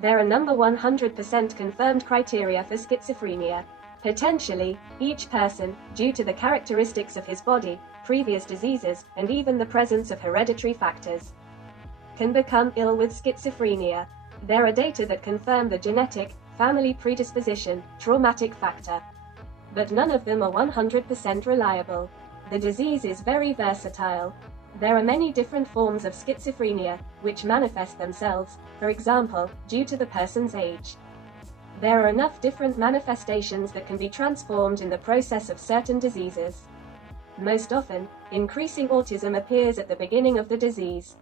There are number 100% confirmed criteria for schizophrenia. Potentially, each person, due to the characteristics of his body, previous diseases, and even the presence of hereditary factors, can become ill with schizophrenia. There are data that confirm the genetic, family predisposition, traumatic factor, but none of them are 100% reliable. The disease is very versatile. There are many different forms of schizophrenia, which manifest themselves, for example, due to the person's age. There are enough different manifestations that can be transformed in the process of certain diseases. Most often, increasing autism appears at the beginning of the disease.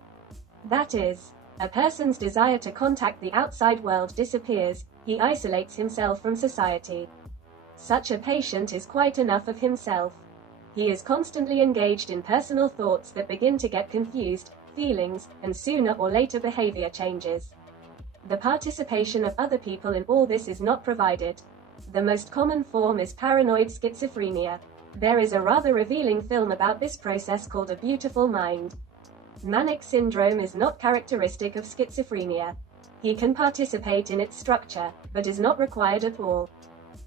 That is, a person's desire to contact the outside world disappears, he isolates himself from society. Such a patient is quite enough of himself. He is constantly engaged in personal thoughts that begin to get confused, feelings, and sooner or later behavior changes. The participation of other people in all this is not provided. The most common form is paranoid schizophrenia. There is a rather revealing film about this process called A Beautiful Mind. Manic syndrome is not characteristic of schizophrenia. He can participate in its structure, but is not required at all.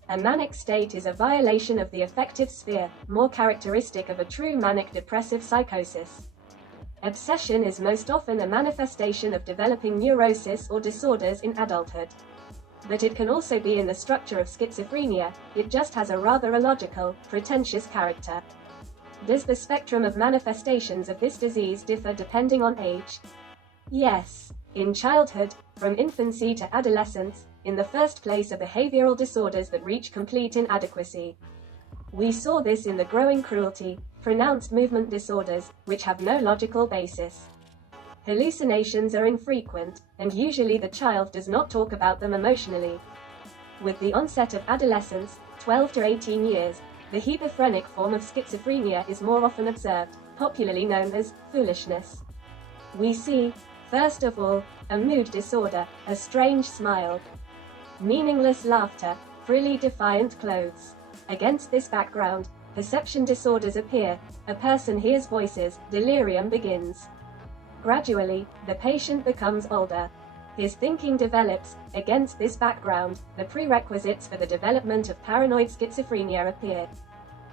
A manic state is a violation of the affective sphere, more characteristic of a true manic depressive psychosis. Obsession is most often a manifestation of developing neurosis or disorders in adulthood. But it can also be in the structure of schizophrenia, it just has a rather illogical, pretentious character. Does the spectrum of manifestations of this disease differ depending on age? Yes. In childhood, from infancy to adolescence, in the first place are behavioral disorders that reach complete inadequacy. We saw this in the growing cruelty, pronounced movement disorders, which have no logical basis. Hallucinations are infrequent, and usually the child does not talk about them emotionally. With the onset of adolescence, 12 to 18 years, the hebephrenic form of schizophrenia is more often observed, popularly known as foolishness. We see, first of all, a mood disorder, a strange smile, meaningless laughter, frilly defiant clothes. Against this background, perception disorders appear, a person hears voices, delirium begins. Gradually, the patient becomes older. His thinking develops. Against this background, the prerequisites for the development of paranoid schizophrenia appear.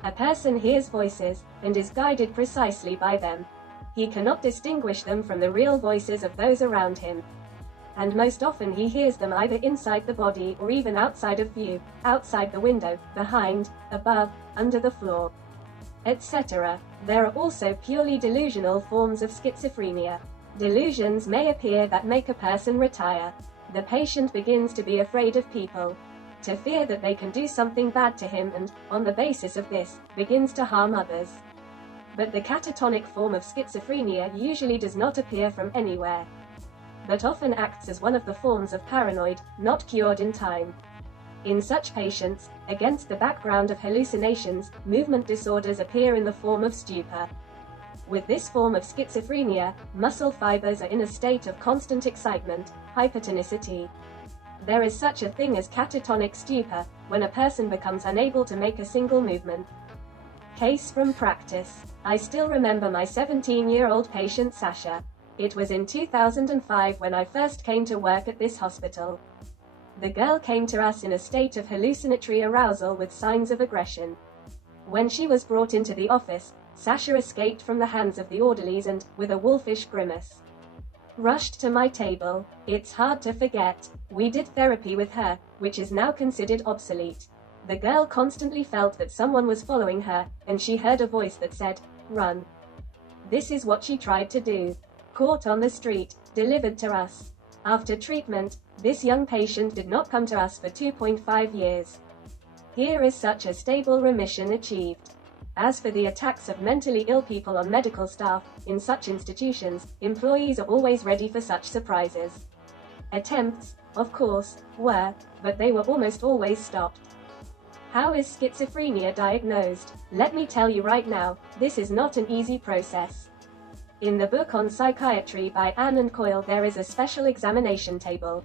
A person hears voices, and is guided precisely by them. He cannot distinguish them from the real voices of those around him. And most often he hears them either inside the body or even outside of view, outside the window, behind, above, under the floor, etc. There are also purely delusional forms of schizophrenia. Delusions may appear that make a person retire. The patient begins to be afraid of people, to fear that they can do something bad to him and, on the basis of this, begins to harm others. But the catatonic form of schizophrenia usually does not appear from anywhere, but often acts as one of the forms of paranoid, not cured in time. In such patients, against the background of hallucinations, movement disorders appear in the form of stupor. With this form of schizophrenia, muscle fibers are in a state of constant excitement, hypertonicity. There is such a thing as catatonic stupor, when a person becomes unable to make a single movement. Case from practice. I still remember my 17-year-old patient Sasha. It was in 2005 when I first came to work at this hospital. The girl came to us in a state of hallucinatory arousal with signs of aggression. When she was brought into the office, Sasha escaped from the hands of the orderlies and, with a wolfish grimace, rushed to my table. It's hard to forget. We did therapy with her, which is now considered obsolete. The girl constantly felt that someone was following her, and she heard a voice that said, "Run." This is what she tried to do. Caught on the street, delivered to us. After treatment, this young patient did not come to us for 2.5 years. Here is such a stable remission achieved. As for the attacks of mentally ill people on medical staff, in such institutions, employees are always ready for such surprises. Attempts, of course, were, but they were almost always stopped. How is schizophrenia diagnosed? Let me tell you right now, this is not an easy process. In the book on psychiatry by Ann and Coyle there is a special examination table,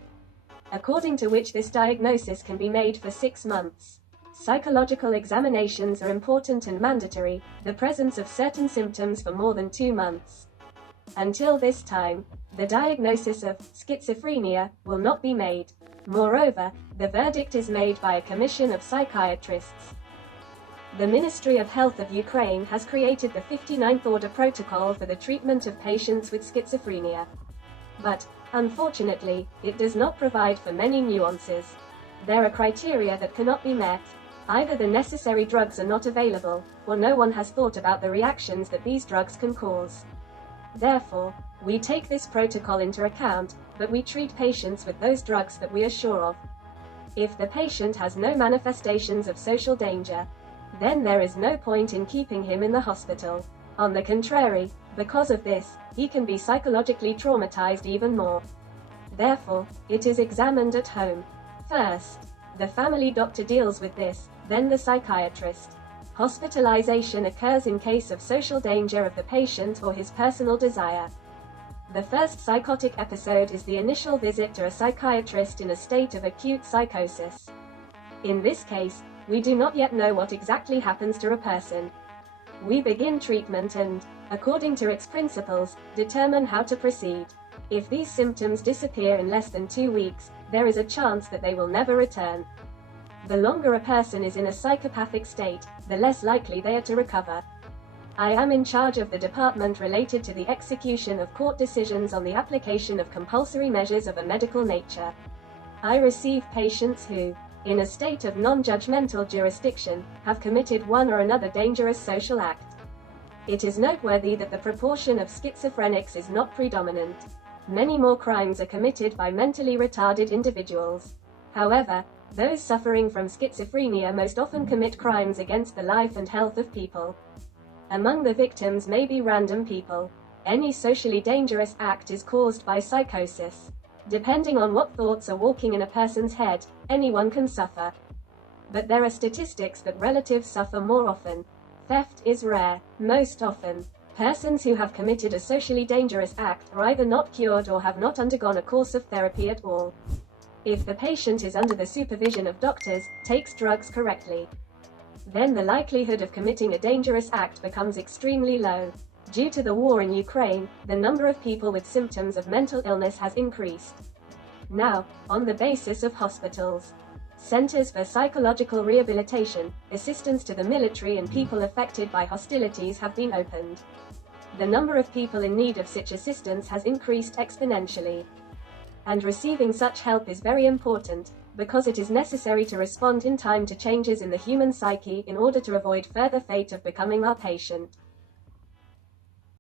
according to which this diagnosis can be made for 6 months. Psychological examinations are important and mandatory, the presence of certain symptoms for more than 2 months. Until this time, the diagnosis of schizophrenia will not be made. Moreover, the verdict is made by a commission of psychiatrists. The Ministry of Health of Ukraine has created the 59th Order Protocol for the treatment of patients with schizophrenia. But, unfortunately, it does not provide for many nuances. There are criteria that cannot be met. Either the necessary drugs are not available, or no one has thought about the reactions that these drugs can cause. Therefore, we take this protocol into account, but we treat patients with those drugs that we are sure of. If the patient has no manifestations of social danger, then there is no point in keeping him in the hospital. On the contrary, because of this, he can be psychologically traumatized even more. Therefore, it is examined at home. First, the family doctor deals with this, then the psychiatrist. Hospitalization occurs in case of social danger of the patient or his personal desire. The first psychotic episode is the initial visit to a psychiatrist in a state of acute psychosis. In this case, we do not yet know what exactly happens to a person. We begin treatment and, according to its principles, determine how to proceed. If these symptoms disappear in less than 2 weeks, there is a chance that they will never return. The longer a person is in a psychopathic state, the less likely they are to recover. I am in charge of the department related to the execution of court decisions on the application of compulsory measures of a medical nature. I receive patients who, in a state of non-judgmental jurisdiction, have committed one or another dangerous social act. It is noteworthy that the proportion of schizophrenics is not predominant. Many more crimes are committed by mentally retarded individuals. However, those suffering from schizophrenia most often commit crimes against the life and health of people. Among the victims may be random people. Any socially dangerous act is caused by psychosis. Depending on what thoughts are walking in a person's head, anyone can suffer. But there are statistics that relatives suffer more often. Theft is rare. Most often, persons who have committed a socially dangerous act are either not cured or have not undergone a course of therapy at all. If the patient is under the supervision of doctors, takes drugs correctly, then the likelihood of committing a dangerous act becomes extremely low. Due to the war in Ukraine, the number of people with symptoms of mental illness has increased. Now, on the basis of hospitals, centers for psychological rehabilitation, assistance to the military and people affected by hostilities have been opened. The number of people in need of such assistance has increased exponentially. And receiving such help is very important, because it is necessary to respond in time to changes in the human psyche in order to avoid further fate of becoming our patient.